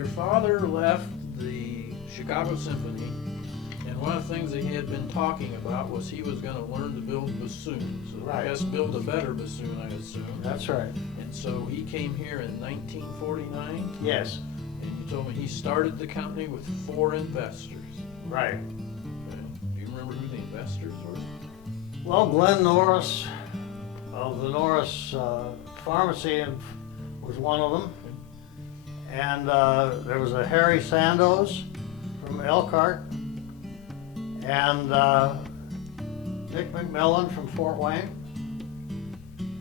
your father left the Chicago Symphony, and one of the things that he had been talking about was he was going to learn to build bassoons. So I Right. guess build a better bassoon, I assume. That's right. And so he came here in 1949, Yes. and you told me he started the company with 4 investors. Right. Okay. Do you remember who the investors were? Well, Glenn Norris of the Norris Pharmacy was one of them. And there was a Harry Sandoz from Elkhart. And Nick McMillan from Fort Wayne.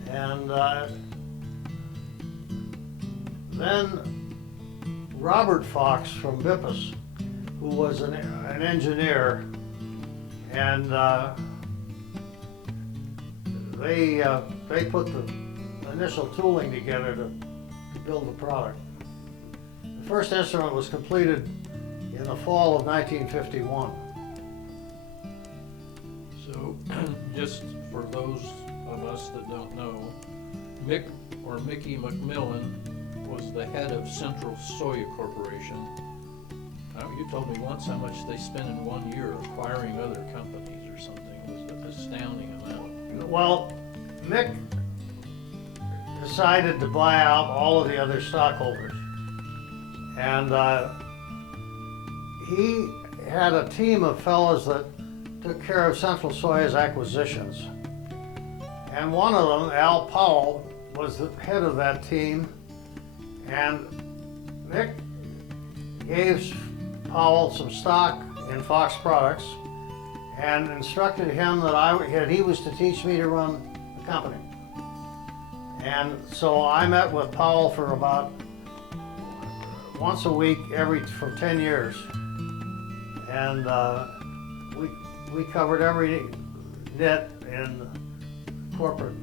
And then Robert Fox from Bippus, who was an engineer. And they put the initial tooling together to build the product. The first instrument was completed in the fall of 1951. So, just for those of us that don't know, Mickey McMillan was the head of Central Soya Corporation. You told me once how much they spent in 1 year acquiring other companies or something. It was an astounding amount. Well, Mick decided to buy out all of the other stockholders. And he had a team of fellows that took care of Central Soya's acquisitions. And one of them, Al Powell, was the head of that team. And Mick gave Powell some stock in Fox Products and instructed him that he was to teach me to run the company. And so I met with Powell for about once a week for 10 years. And we covered every nit in corporate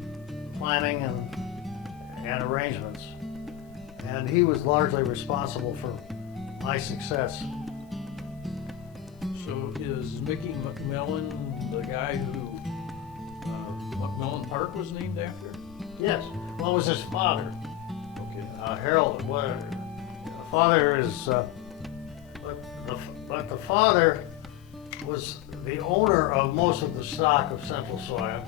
planning and arrangements. And he was largely responsible for my success. So is Mickey McMillan the guy who McMillan Park was named after? Yes. Well, it was his father. Okay. Harold, father is, but the father was the owner of most of the stock of Central Soya,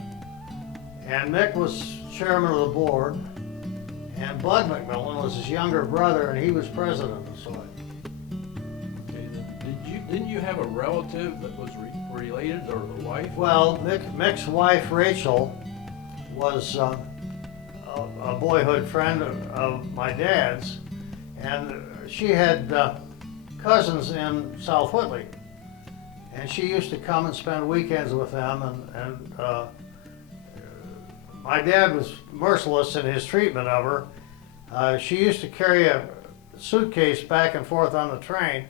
and Mick was chairman of the board, and Bud McMillan was his younger brother, and he was president of Soya. Okay, then didn't you have a relative that was related, or the wife? Well, Mick's wife Rachel was a boyhood friend of my dad's, and she had cousins in South Whitley, and she used to come and spend weekends with them. And my dad was merciless in his treatment of her. She used to carry a suitcase back and forth on the train,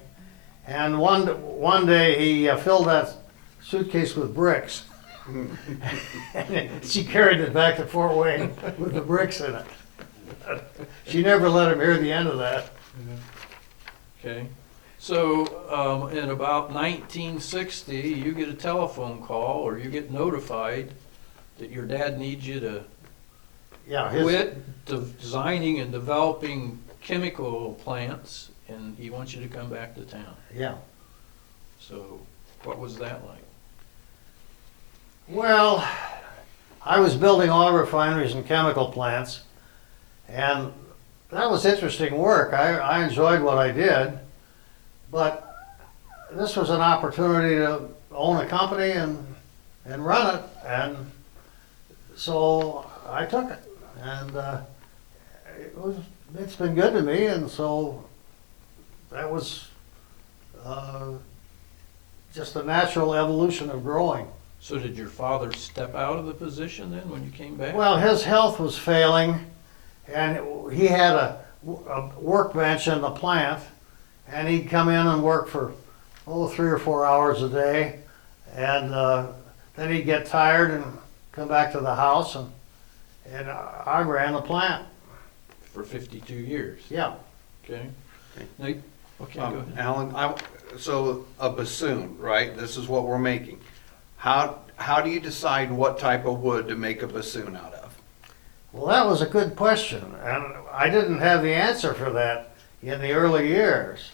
and one day he filled that suitcase with bricks. And she carried it back to Fort Wayne with the bricks in it. She never let him hear the end of that. Okay. So in about 1960, you get a telephone call, or you get notified that your dad needs you to quit designing and developing chemical plants, and he wants you to come back to town. Yeah. So what was that like? Well, I was building oil refineries and chemical plants, and that was interesting work. I enjoyed what I did, but this was an opportunity to own a company and run it, and so I took it, and it's been good to me, and so that was just the natural evolution of growing. So did your father step out of the position then when you came back? Well, his health was failing, and he had a workbench in the plant, and he'd come in and work for 3 or 4 hours a day, and then he'd get tired and come back to the house, and I ran the plant. For 52 years. Yeah. Okay. Nate? Okay, go ahead. Alan, so a bassoon, right? This is what we're making. How do you decide what type of wood to make a bassoon out of? Well, that was a good question, and I didn't have the answer for that in the early years.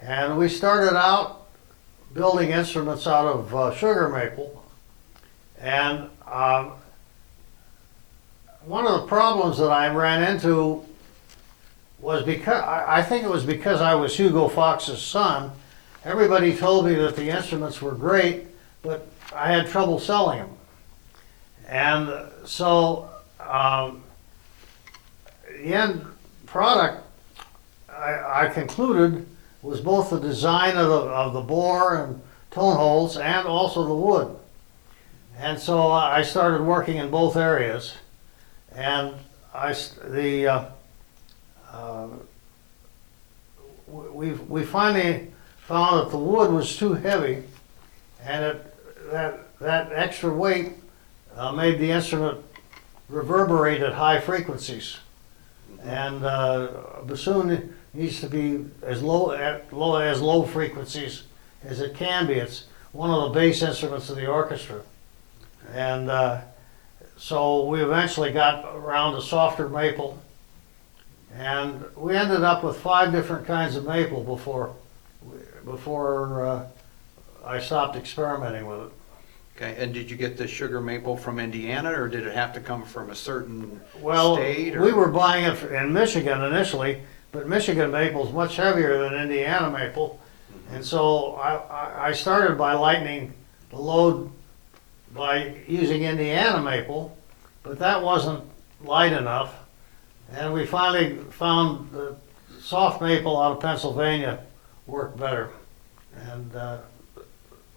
And we started out building instruments out of sugar maple. And one of the problems that I ran into was because, I think it was because I was Hugo Fox's son. Everybody told me that the instruments were great, but I had trouble selling them. And so the end product, I concluded, was both the design of the bore and tone holes and also the wood. And so I started working in both areas. And we finally found that the wood was too heavy, and that extra weight made the instrument reverberate at high frequencies. And bassoon needs to be as low frequencies as it can be. It's one of the bass instruments of the orchestra. And so we eventually got around to softer maple, and we ended up with 5 different kinds of maple before I stopped experimenting with it. Okay, and did you get the sugar maple from Indiana, or did it have to come from a certain Well, state? Or? we were buying it in Michigan initially, but Michigan maple is much heavier than Indiana maple, and so I started by lightening the load by using Indiana maple, but that wasn't light enough, and we finally found the soft maple out of Pennsylvania worked better, and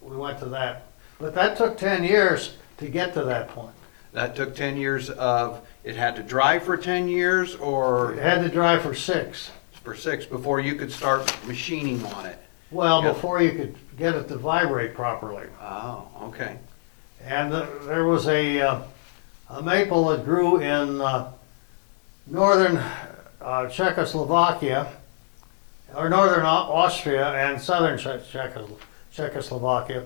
we went to that. But that took 10 years to get to that point. That took 10 years of, it had to dry for 10 years, or It had to dry for 6. for 6 before you could start machining on it? Well, Yeah. before you could get it to vibrate properly. Oh, okay. And there was a maple that grew in northern Czechoslovakia, or northern Austria and southern Czechoslovakia.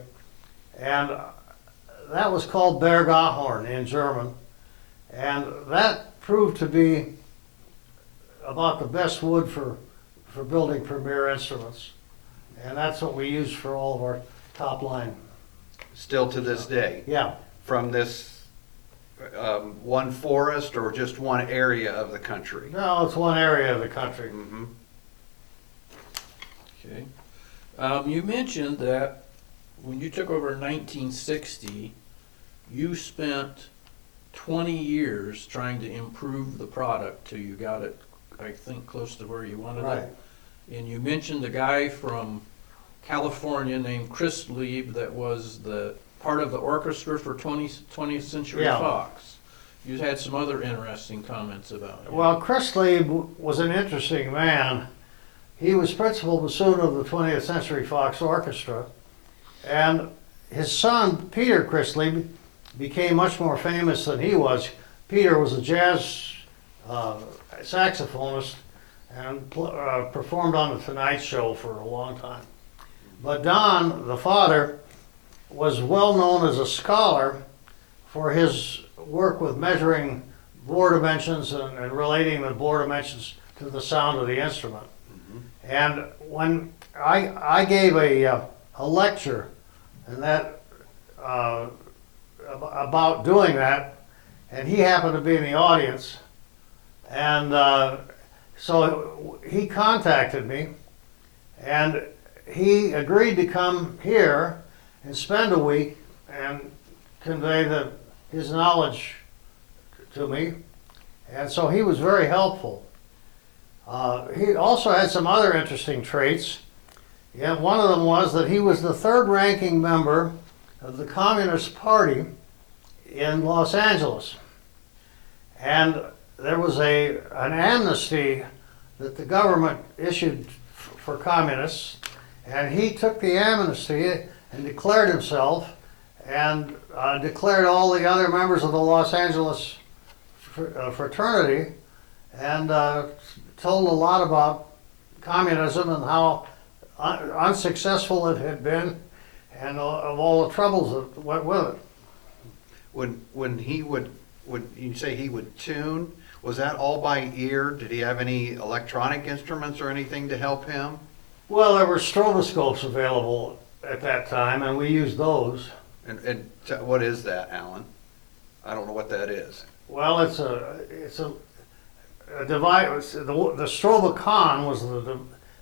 And that was called Bergahorn in German. And that proved to be about the best wood for building premier instruments. And that's what we use for all of our top line. Still to this day, Yeah. from this one forest or just one area of the country? No, it's one area of the country. Mm-hmm. Okay. You mentioned that when you took over in 1960, you spent 20 years trying to improve the product till you got it, I think, close to where you wanted Right. it. And you mentioned a guy from California named Chris Lieb that was the part of the orchestra for 20th Century Yeah. Fox. You had some other interesting comments about it. Well, Chris Lieb was an interesting man. He was principal bassoon of the 20th Century Fox Orchestra, and his son, Peter Chris Lieb, became much more famous than he was. Peter was a jazz saxophonist and performed on The Tonight Show for a long time. But Don, the father, was well known as a scholar for his work with measuring bore dimensions and relating the bore dimensions to the sound of the instrument. And when I gave a lecture and that about doing that, and he happened to be in the audience, and so he contacted me, and he agreed to come here and spend a week and convey his knowledge to me, and so he was very helpful. He also had some other interesting traits. Yeah, one of them was that he was the 3rd ranking member of the Communist Party in Los Angeles. And there was an amnesty that the government issued for communists, and he took the amnesty and declared himself and declared all the other members of the Los Angeles fraternity, and told a lot about communism and how unsuccessful it had been, and of all the troubles that went with it. When you say he would tune, Was that all by ear? Did he have any electronic instruments or anything to help him? Well, there were stroboscopes available at that time, and we used those. And what is that, Alan? I don't know what that is. Well, it's a device. The Strobocon was the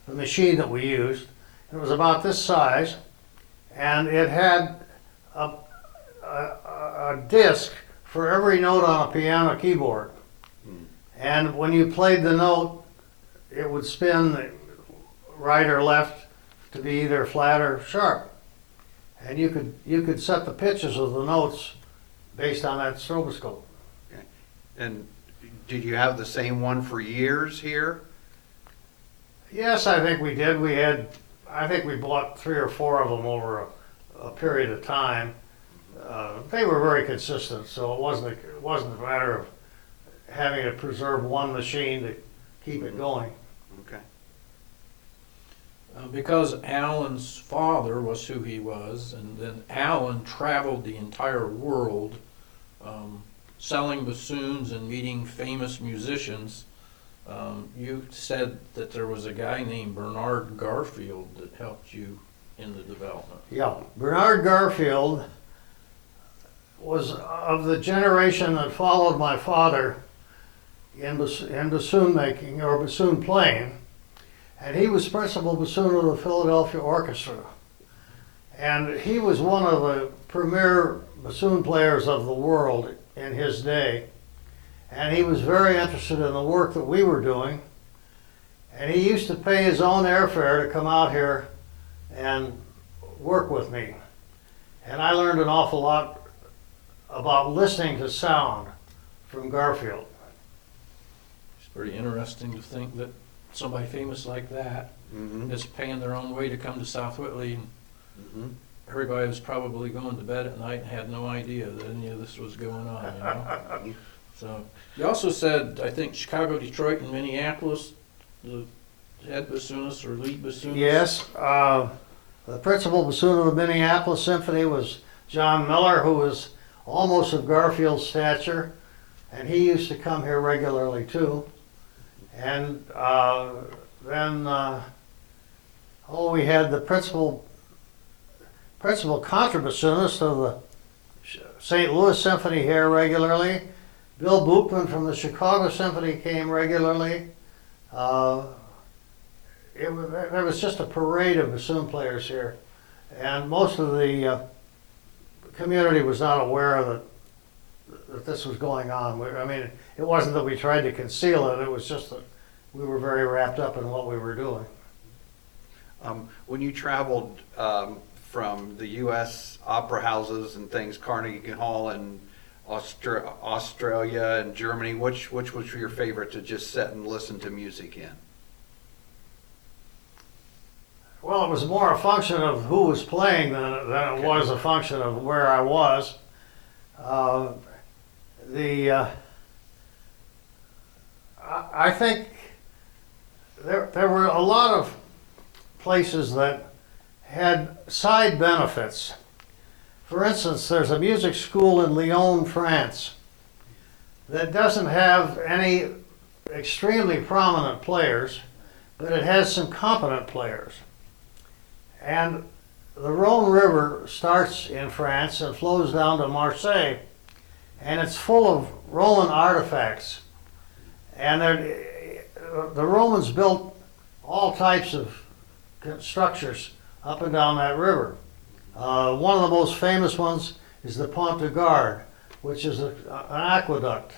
machine that we used. It was about this size, and it had a disc for every note on a piano keyboard. And when you played the note, it would spin right or left to be either flat or sharp. And you could set the pitches of the notes based on that stroboscope. Okay. And did you have the same one for years here? Yes, I think we did. I think we bought 3 or 4 of them over a period of time. They were very consistent, so it wasn't a matter of having to preserve one machine to keep it going. Okay. Because Alan's father was who he was, and then Alan traveled the entire world selling bassoons and meeting famous musicians. You said that there was a guy named Bernard Garfield that helped you in the development. Yeah, Bernard Garfield was of the generation that followed my father in bassoon making or bassoon playing, and he was principal bassoon of the Philadelphia Orchestra. And he was one of the premier bassoon players of the world in his day. And he was very interested in the work that we were doing. And he used to pay his own airfare to come out here and work with me. And I learned an awful lot about listening to sound from Garfield. It's pretty interesting to think that somebody famous like that Mm-hmm. is paying their own way to come to South Whitley. And Mm-hmm. everybody was probably going to bed at night and had no idea that any of this was going on, you know? So, you also said, I think, Chicago, Detroit, and Minneapolis, the head bassoonist or lead bassoonist? Yes, the principal bassoon of the Minneapolis Symphony was John Miller, who was almost of Garfield's stature, and he used to come here regularly too. And then we had the principal contrabassoonist of the St. Louis Symphony here regularly. Bill Bookman from the Chicago Symphony came regularly. There was just a parade of bassoon players here, and most of the community was not aware that this was going on. I mean, it wasn't that we tried to conceal it, it was just that we were very wrapped up in what we were doing. When you traveled from the U.S. opera houses and things, Carnegie Hall and Australia and Germany, which was your favorite to just sit and listen to music in? Well, it was more a function of who was playing than it was a function of where I was. I think there were a lot of places that had side benefits. For instance, there's a music school in Lyon, France, that doesn't have any extremely prominent players, but it has some competent players. And the Rhone River starts in France and flows down to Marseille, and it's full of Roman artifacts. And the Romans built all types of structures up and down that river. One of the most famous ones is the Pont de Garde, which is an aqueduct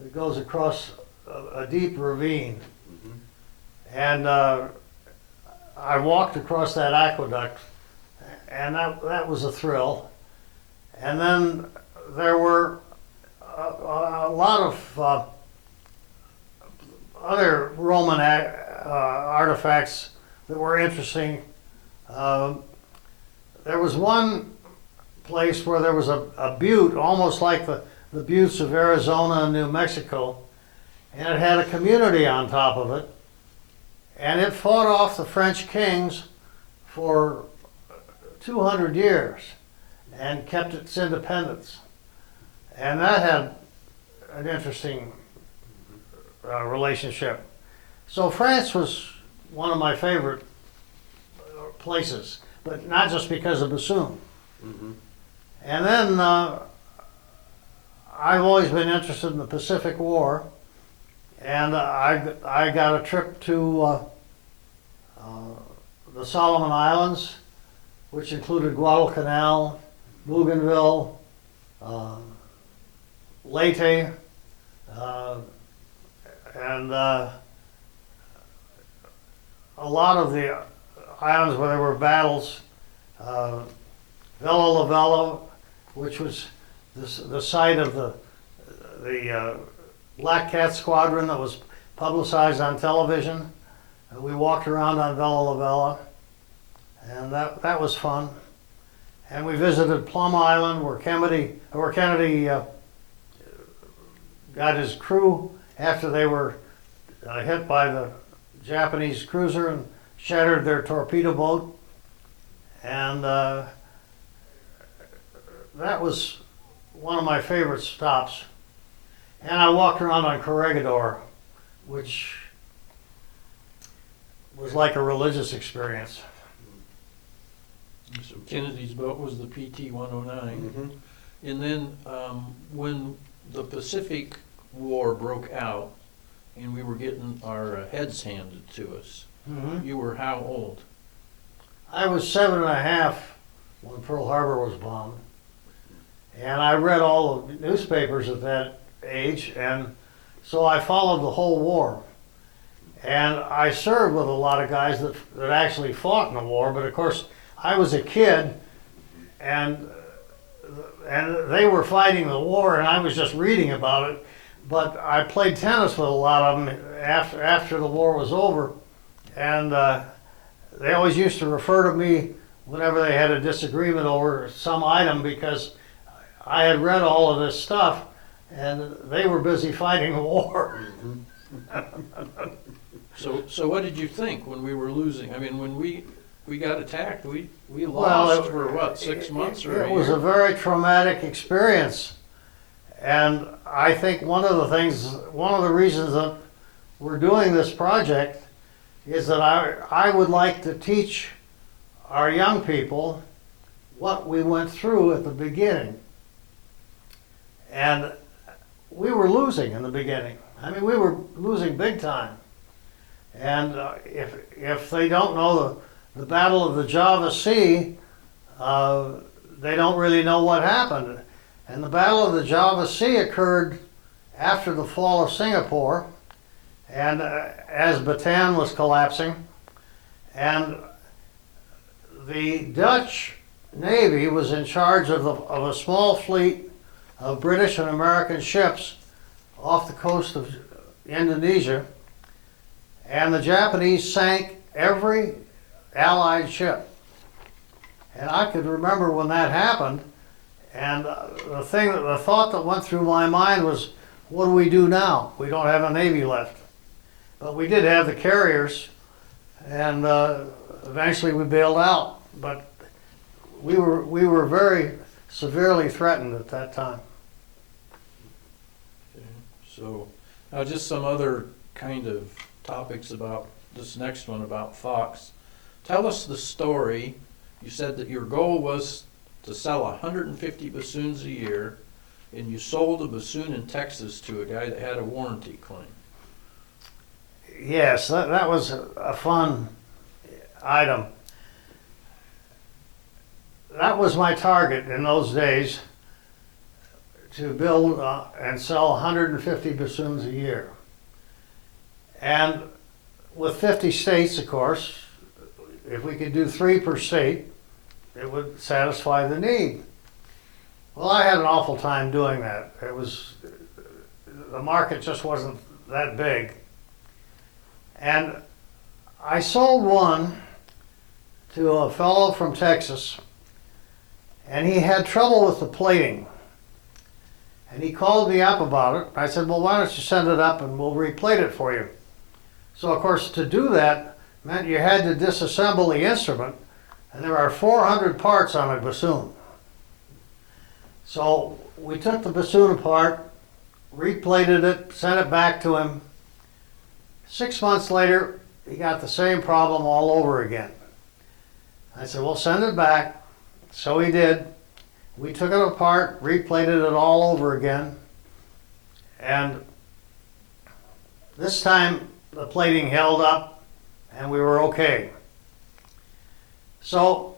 that goes across a deep ravine. Mm-hmm. And I walked across that aqueduct, and that was a thrill. And then there were a lot of other Roman artifacts that were interesting. There was one place where there was a butte, almost like the buttes of Arizona and New Mexico, and it had a community on top of it. And it fought off the French kings for 200 years and kept its independence. And that had an interesting relationship. So France was one of my favorite places, but not just because of bassoon. Mhm. And then I've always been interested in the Pacific War, and I got a trip to the Solomon Islands, which included Guadalcanal, Bougainville, Leyte, and a lot of the islands where there were battles. Villa La Vella, which was the site of the Black Cat Squadron that was publicized on television. We walked around on Villa La Vella, and that was fun. And we visited Plum Island, where Kennedy got his crew after they were hit by the Japanese cruiser and shattered their torpedo boat. And that was one of my favorite stops. And I walked around on Corregidor, which was like a religious experience. So Kennedy's boat was the PT-109. Mhm. And then when the Pacific War broke out and we were getting our heads handed to us, you were how old? I was 7.5 when Pearl Harbor was bombed. And I read all the newspapers at that age, and so I followed the whole war. And I served with a lot of guys that actually fought in the war, but of course I was a kid, and they were fighting the war, and I was just reading about it. But I played tennis with a lot of them after the war was over, and they always used to refer to me whenever they had a disagreement over some item, because I had read all of this stuff, and they were busy fighting the war. So what did you think when we were losing? I mean, when we got attacked, we Well, lost for what, 6 months or a It year? was a very traumatic experience. And I think one of the reasons that we're doing this project is that I would like to teach our young people what we went through at the beginning. And we were losing in the beginning. I mean, we were losing big time. And if they don't know the Battle of the Java Sea, they don't really know what happened. And the Battle of the Java Sea occurred after the fall of Singapore, and as Bataan was collapsing. And the Dutch Navy was in charge of a small fleet of British and American ships off the coast of Indonesia, and the Japanese sank every Allied ship. And I could remember when that happened, and the thought that went through my mind was, what do we do now? We don't have a Navy left. But we did have the carriers, and eventually we bailed out. But we were very severely threatened at that time. Okay. So now just some other kind of topics about this next one about Fox. Tell us the story. You said that your goal was to sell 150 bassoons a year, and you sold a bassoon in Texas to a guy that had a warranty claim. Yes, that was a fun item. That was my target in those days, to build and sell 150 bassoons a year. And with 50 states, of course, if we could do 3 per state, it would satisfy the need. Well, I had an awful time doing that. The market just wasn't that big. And I sold one to a fellow from Texas, and he had trouble with the plating. And he called me up about it. I said, well, why don't you send it up and we'll replate it for you. So, of course, to do that meant you had to disassemble the instrument, and there are 400 parts on a bassoon. So we took the bassoon apart, replated it, sent it back to him, 6 months later, he got the same problem all over again. I said, well, send it back. So he did. We took it apart, replated it all over again. And this time the plating held up and we were okay. So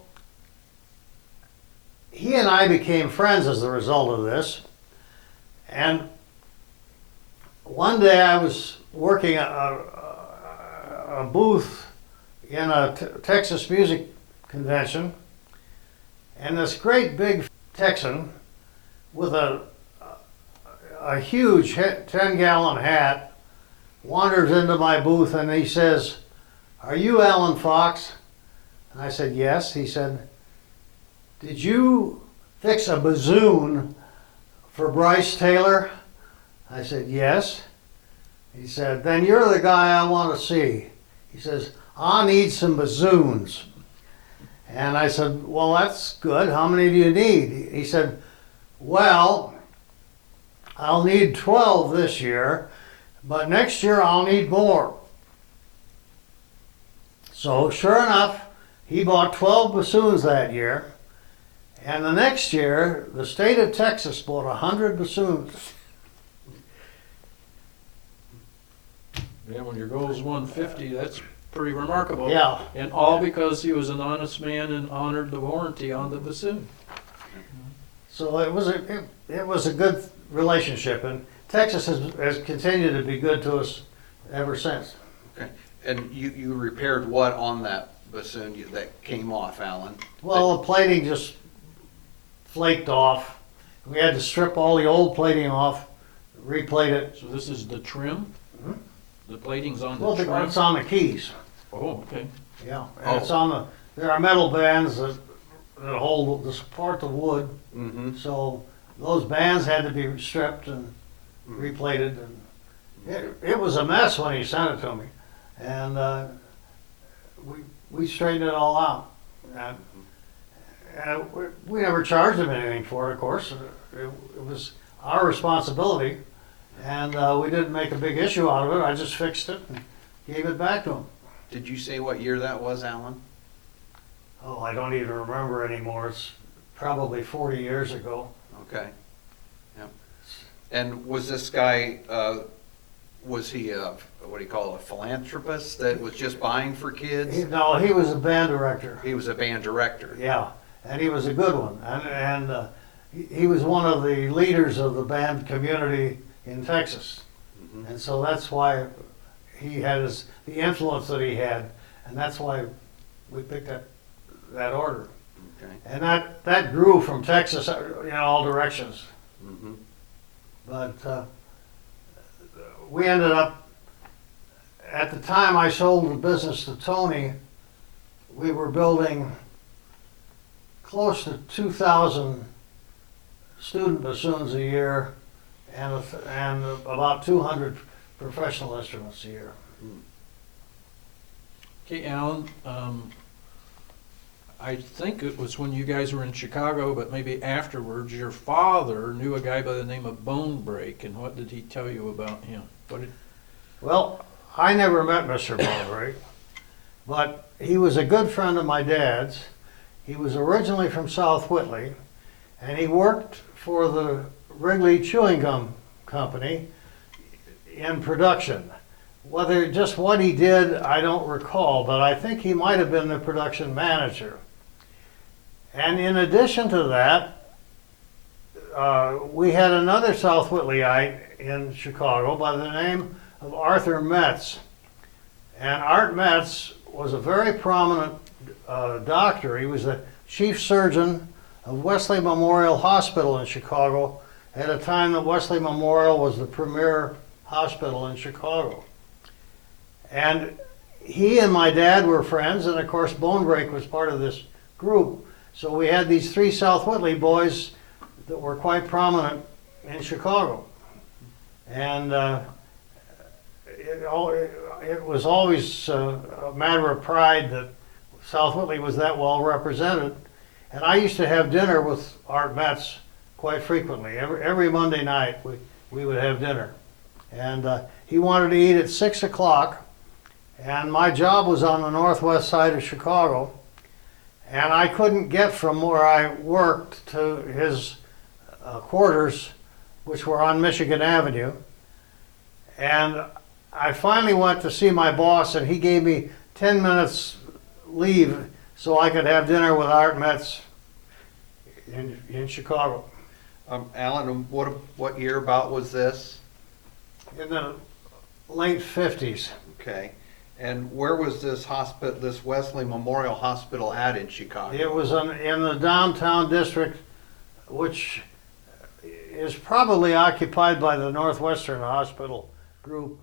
he and I became friends as a result of this. And one day I was working a booth in a Texas music convention, and this great big Texan with a huge 10-gallon hat wanders into my booth and he says, "Are you Alan Fox?" And I said, "Yes." He said, "Did you fix a bassoon for Bryce Taylor?" I said, "Yes." He said, "Then you're the guy I want to see." He says, "I need some bassoons." And I said, "Well, that's good. How many do you need?" He said, "Well, I'll need 12 this year, but next year I'll need more." So sure enough, he bought 12 bassoons that year. And the next year, the state of Texas bought 100 bassoons. Yeah, when your goal is 150, that's pretty remarkable. Yeah. And all because he was an honest man and honored the warranty on the bassoon. So it was a good relationship, and Texas has continued to be good to us ever since. Okay. And you repaired what on that bassoon that came off, Alan? Well, the plating just flaked off. We had to strip all the old plating off, replate it. So this is the trim? Mhm. The plating's on Well, the trim? it's on the keys. Oh, okay. Yeah, and it's on the. There are metal bands that hold to support the wood. Mm-hmm. So those bands had to be stripped and replated, and it was a mess when he sent it to me, and we straightened it all out. And we never charged him anything for it, of course. It was our responsibility, and we didn't make a big issue out of it. I just fixed it and gave it back to him. Did you say what year that was, Alan? Oh, I don't even remember anymore. It's probably 40 years ago. Okay. Yep. And was this guy, was he a, what do you call it, a philanthropist that was just buying for kids? No, he was a band director. He was a band director. Yeah, and he was a good one. And he was one of the leaders of the band community in Texas. Mhm. And so that's why he had the influence that he had. And that's why we picked that order. Okay. And that grew from Texas in all directions. Mm-hmm. But we ended up, at the time I sold the business to Tony, we were building close to 2,000 student bassoons a year and about 200 professional instruments a year. Okay, Alan, I think it was when you guys were in Chicago, but maybe afterwards, your father knew a guy by the name of Bone Break, and what did he tell you about him? Well, I never met Mr. Baldry, but he was a good friend of my dad's. He was originally from South Whitley, and he worked for the Wrigley Chewing Gum Company in production. Whether just what he did, I don't recall, but I think he might have been the production manager. And in addition to that, we had another South Whitleyite in Chicago by the name of Arthur Metz. And Art Metz was a very prominent doctor. He was the chief surgeon of Wesley Memorial Hospital in Chicago at a time that Wesley Memorial was the premier hospital in Chicago. And he and my dad were friends, and of course Bone Break was part of this group. So we had these three South Whitley boys that were quite prominent in Chicago. And it was always a matter of pride that South Whitley was that well represented. And I used to have dinner with Art Metz quite frequently. Every Monday night we would have dinner. And he wanted to eat at 6 o'clock, and my job was on the northwest side of Chicago, and I couldn't get from where I worked to his quarters, which were on Michigan Avenue. And I finally went to see my boss, and he gave me 10 minutes leave so I could have dinner with Art Metz in Chicago. Alan, what year about was this? In the late 50s. Okay. And where was this hospital, this Wesley Memorial Hospital at in Chicago? It was in the downtown district, which is probably occupied by the Northwestern Hospital group.